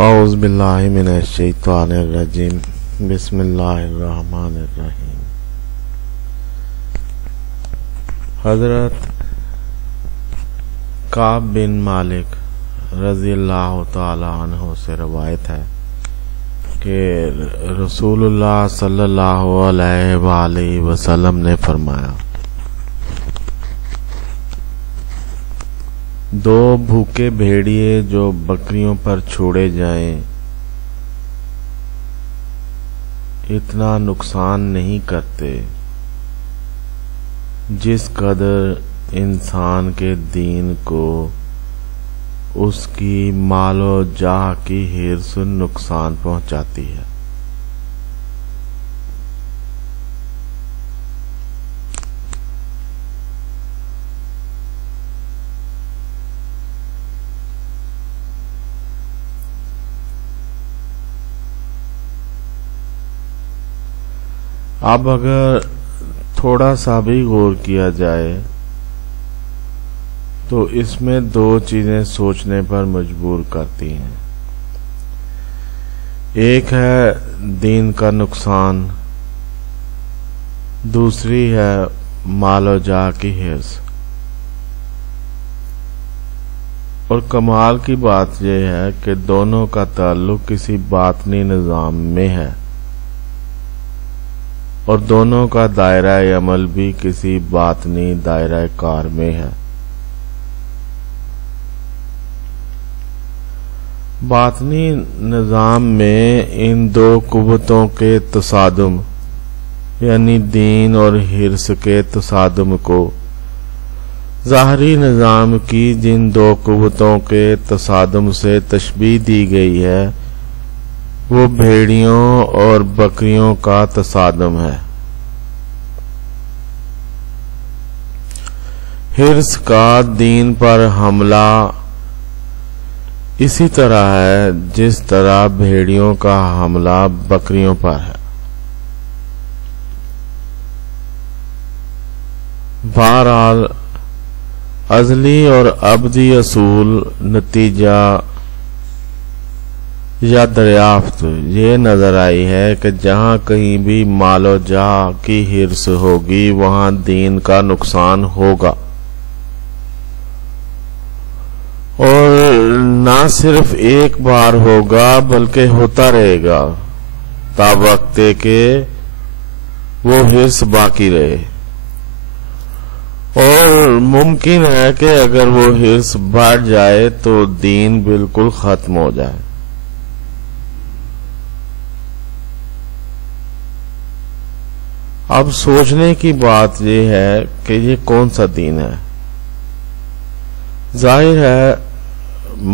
اعوذ باللہ من الشیطان الرجیم بسم اللہ الرحمن الرحیم۔ حضرت کعب بن مالک رضی اللہ تعالی عنہ سے روایت ہے کہ رسول اللہ صلی اللہ علیہ وآلہ وسلم نے فرمایا، دو بھوکے بھیڑیے جو بکریوں پر چھوڑے جائیں اتنا نقصان نہیں کرتے جس قدر انسان کے دین کو اس کی مال و جاہ کی حرص نقصان پہنچاتی ہے۔ اب اگر تھوڑا سا بھی غور کیا جائے تو اس میں دو چیزیں سوچنے پر مجبور کرتی ہیں۔ ایک ہے دین کا نقصان، دوسری ہے مال و جاہ کی حرص۔ اور کمال کی بات یہ ہے کہ دونوں کا تعلق کسی باطنی نظام میں ہے اور دونوں کا دائرہ عمل بھی کسی باطنی دائرہ کار میں ہے۔ باطنی نظام میں ان دو قوتوں کے تصادم یعنی دین اور حرص کے تصادم کو ظاہری نظام کی جن دو قوتوں کے تصادم سے تشبیہ دی گئی ہے وہ بھیڑیوں اور بکریوں کا تصادم ہے۔ حرص کا دین پر حملہ اسی طرح ہے جس طرح بھیڑیوں کا حملہ بکریوں پر ہے۔ بہرحال ازلی اور ابدی اصول نتیجہ یا دریافت یہ نظر آئی ہے کہ جہاں کہیں بھی مال و جاہ کی حرص ہوگی وہاں دین کا نقصان ہوگا، اور نہ صرف ایک بار ہوگا بلکہ ہوتا رہے گا تا وقت کہ وہ حرص باقی رہے، اور ممکن ہے کہ اگر وہ حرص بڑھ جائے تو دین بالکل ختم ہو جائے۔ اب سوچنے کی بات یہ ہے کہ یہ کون سا دین ہے؟ ظاہر ہے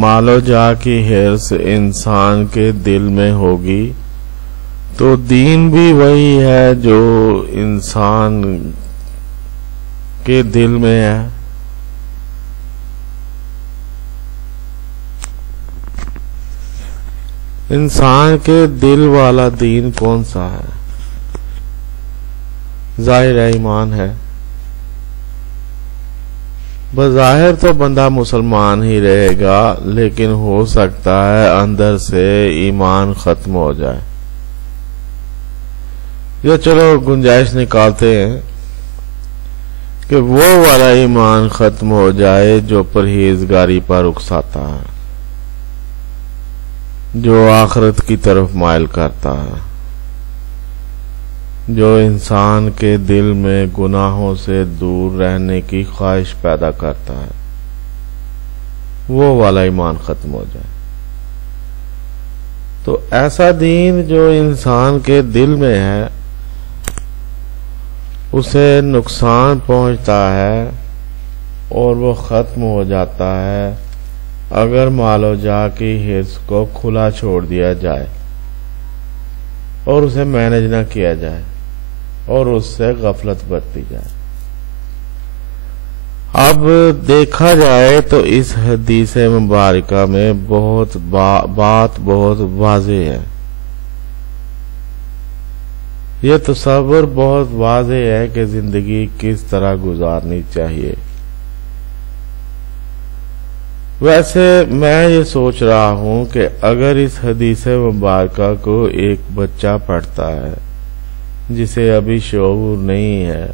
مال و جاہ کی حرص انسان کے دل میں ہوگی تو دین بھی وہی ہے جو انسان کے دل میں ہے۔ انسان کے دل والا دین کون سا ہے؟ ظاہر ایمان ہے۔ بظاہر تو بندہ مسلمان ہی رہے گا لیکن ہو سکتا ہے اندر سے ایمان ختم ہو جائے، یا چلو گنجائش نکالتے ہیں کہ وہ والا ایمان ختم ہو جائے جو پرہیزگاری پر اکساتا ہے، جو آخرت کی طرف مائل کرتا ہے، جو انسان کے دل میں گناہوں سے دور رہنے کی خواہش پیدا کرتا ہے، وہ والا ایمان ختم ہو جائے۔ تو ایسا دین جو انسان کے دل میں ہے اسے نقصان پہنچتا ہے اور وہ ختم ہو جاتا ہے اگر مال و جاہ کی حرص کو کھلا چھوڑ دیا جائے اور اسے مینج نہ کیا جائے اور اس سے غفلت برتی جائے۔ اب دیکھا جائے تو اس حدیث مبارکہ میں بات بہت واضح ہے، یہ تصور بہت واضح ہے کہ زندگی کس طرح گزارنی چاہیے۔ ویسے میں یہ سوچ رہا ہوں کہ اگر اس حدیث مبارکہ کو ایک بچہ پڑھتا ہے جسے ابھی شعور نہیں ہے،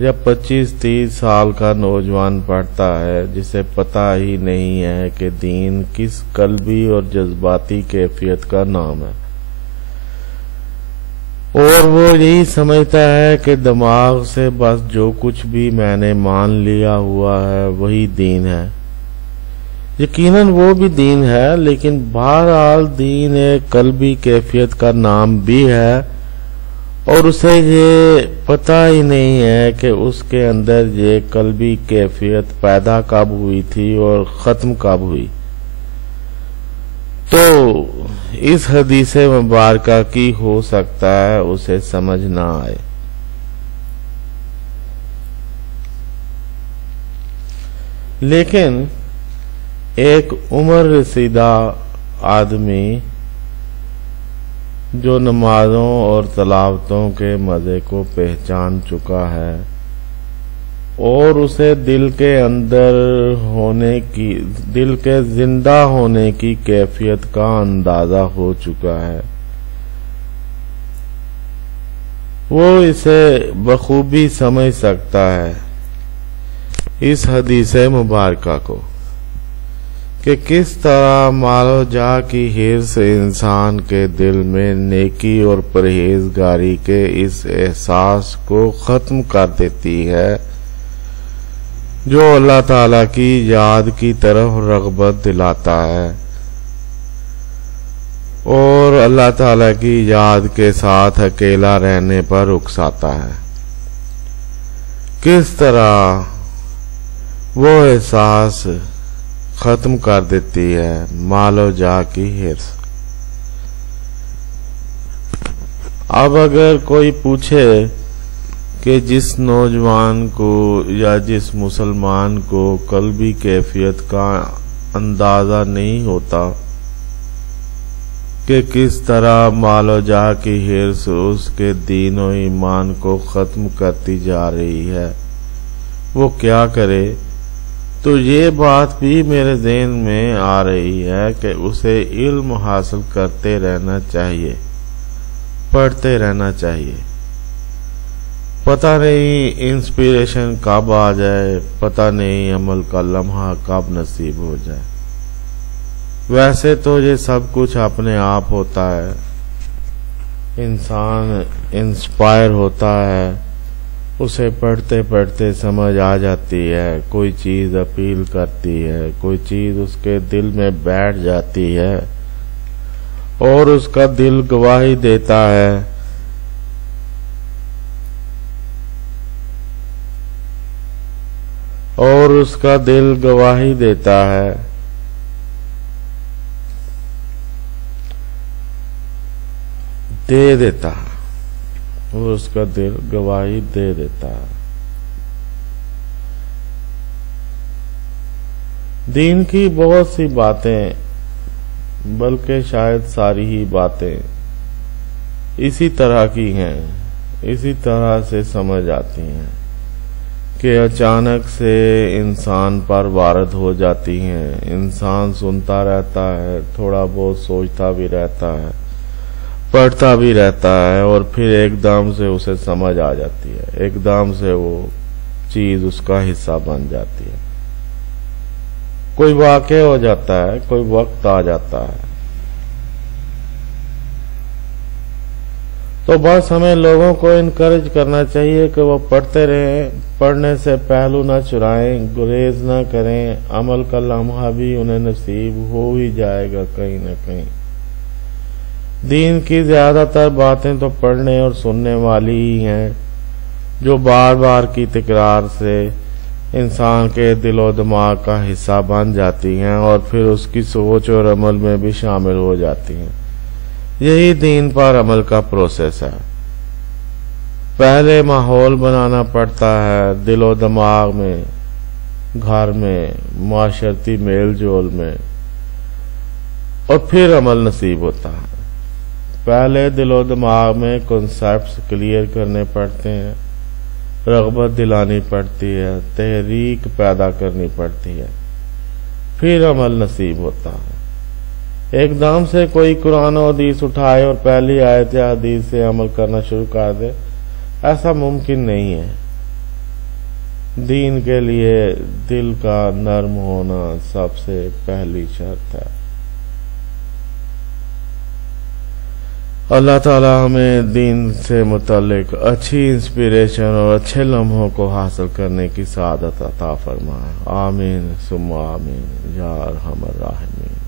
یا 25-30 سال کا نوجوان پڑھتا ہے جسے پتہ ہی نہیں ہے کہ دین کس قلبی اور جذباتی کیفیت کا نام ہے، اور وہ یہی سمجھتا ہے کہ دماغ سے بس جو کچھ بھی میں نے مان لیا ہوا ہے وہی دین ہے۔ یقیناً وہ بھی دین ہے، لیکن بہرحال دین ایک قلبی کیفیت کا نام بھی ہے، اور اسے یہ پتہ ہی نہیں ہے کہ اس کے اندر یہ قلبی کیفیت پیدا کب ہوئی تھی اور ختم کب ہوئی۔ تو اس حدیث مبارکہ کی ہو سکتا ہے اسے سمجھ نہ آئے، لیکن ایک عمر رسیدہ آدمی جو نمازوں اور تلاوتوں کے مزے کو پہچان چکا ہے اور اسے دل کے زندہ ہونے کی کیفیت کا اندازہ ہو چکا ہے، وہ اسے بخوبی سمجھ سکتا ہے اس حدیث مبارکہ کو کہ کس طرح مال و جاہ کی حرص انسان کے دل میں نیکی اور پرہیزگاری کے اس احساس کو ختم کر دیتی ہے جو اللہ تعالیٰ کی یاد کی طرف رغبت دلاتا ہے اور اللہ تعالیٰ کی یاد کے ساتھ اکیلا رہنے پر اکساتا ہے۔ کس طرح وہ احساس ختم کر دیتی ہے مال و جاہ کی حرص۔ اب اگر کوئی پوچھے کہ جس نوجوان کو یا جس مسلمان کو قلبی کیفیت کا اندازہ نہیں ہوتا کہ کس طرح مال و جاہ کی حرص اس کے دین و ایمان کو ختم کرتی جا رہی ہے، وہ کیا کرے، تو یہ بات بھی میرے ذہن میں آ رہی ہے کہ اسے علم حاصل کرتے رہنا چاہیے، پڑھتے رہنا چاہیے۔ پتہ نہیں انسپیریشن کب آ جائے، پتہ نہیں عمل کا لمحہ کب نصیب ہو جائے۔ ویسے تو یہ سب کچھ اپنے آپ ہوتا ہے، انسان انسپائر ہوتا ہے، اسے پڑھتے پڑھتے سمجھ آ جاتی ہے، کوئی چیز اپیل کرتی ہے، کوئی چیز اس کے دل میں بیٹھ جاتی ہے اور اس کا دل گواہی دیتا ہے دے دیتا ہے اور اس کا دل گواہی دے دیتا ہے۔ دین کی بہت سی باتیں، بلکہ شاید ساری ہی باتیں اسی طرح کی ہیں، اسی طرح سے سمجھ آتی ہیں کہ اچانک سے انسان پر وارد ہو جاتی ہیں۔ انسان سنتا رہتا ہے، تھوڑا بہت سوچتا بھی رہتا ہے، پڑھتا بھی رہتا ہے، اور پھر ایک دم سے اسے سمجھ آ جاتی ہے، ایک دم سے وہ چیز اس کا حصہ بن جاتی ہے۔ کوئی واقع ہو جاتا ہے، کوئی وقت آ جاتا ہے، تو بس ہمیں لوگوں کو انکریج کرنا چاہیے کہ وہ پڑھتے رہیں، پڑھنے سے پہلو نہ چرائیں، گریز نہ کریں، عمل کا لمحہ بھی انہیں نصیب ہو ہی جائے گا کہیں نہ کہیں۔ دین کی زیادہ تر باتیں تو پڑھنے اور سننے والی ہی ہیں، جو بار بار کی تکرار سے انسان کے دل و دماغ کا حصہ بن جاتی ہیں اور پھر اس کی سوچ اور عمل میں بھی شامل ہو جاتی ہیں۔ یہی دین پر عمل کا پروسیس ہے۔ پہلے ماحول بنانا پڑتا ہے دل و دماغ میں، گھر میں، معاشرتی میل جول میں، اور پھر عمل نصیب ہوتا ہے۔ پہلے دل و دماغ میں کنسیپٹس کلیئر کرنے پڑتے ہیں، رغبت دلانی پڑتی ہے، تحریک پیدا کرنی پڑتی ہے، پھر عمل نصیب ہوتا ہے۔ ایک دم سے کوئی قرآن و حدیث اٹھائے اور پہلی آیت یا حدیث سے عمل کرنا شروع کر دے، ایسا ممکن نہیں ہے۔ دین کے لیے دل کا نرم ہونا سب سے پہلی شرط ہے۔ اللہ تعالی ہمیں دین سے متعلق اچھی انسپریشن اور اچھے لمحوں کو حاصل کرنے کی سعادت عطا فرمائے۔ آمین ثم آمین یا ارحم الراحمین۔